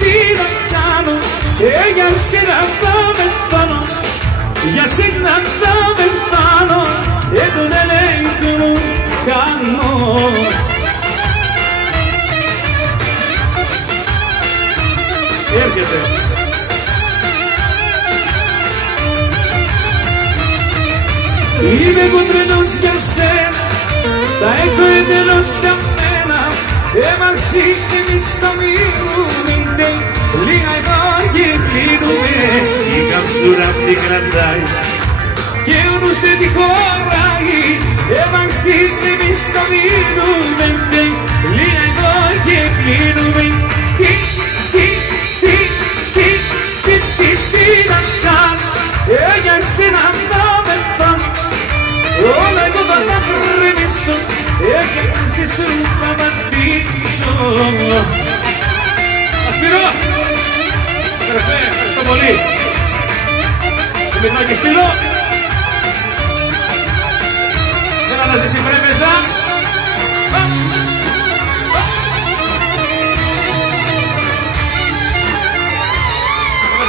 τι να κάνω, για σένα θα πεθάνω, για σένα θα πεθάνω, τον έλεγχο μου κάνω. Έρχεται. Είμαι εγώ τρελός για σένα, τα έχω εντελώς καμένα, μαζί εμείς θα μείνουμε, λίγα εδώ και κλείνουμε. Η καψούρα αυτή κρατάει και ο νους δεν τη χωράει, μαζί εμείς θα μείνουμε, λίγα εδώ και κλείνουμε. Τι να κάνω, για σένα θα πεθάνω, όλα εγώ θα τα κρεμίσω, και εσύ σου θα πατήσω. Ασπυρό! Ευχαριστώ πολύ. Μιλάω και στείλω. Θέλω να ζήσει πρέπεζα.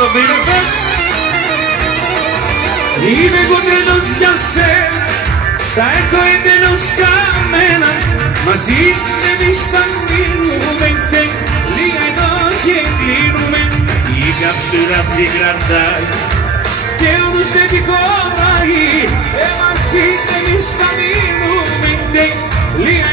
Το πήρετε. Είμαι εγώ τρελός για σένα, τα έχω εντελώς καμένα, μαζί εμείς θα μείνουμε, λίγα εδώ και κλείνουμε. Η καψούρα αυτή κρατάει και ο νους δεν τη χωράει, μαζί εμείς θα μείνουμε, λίγα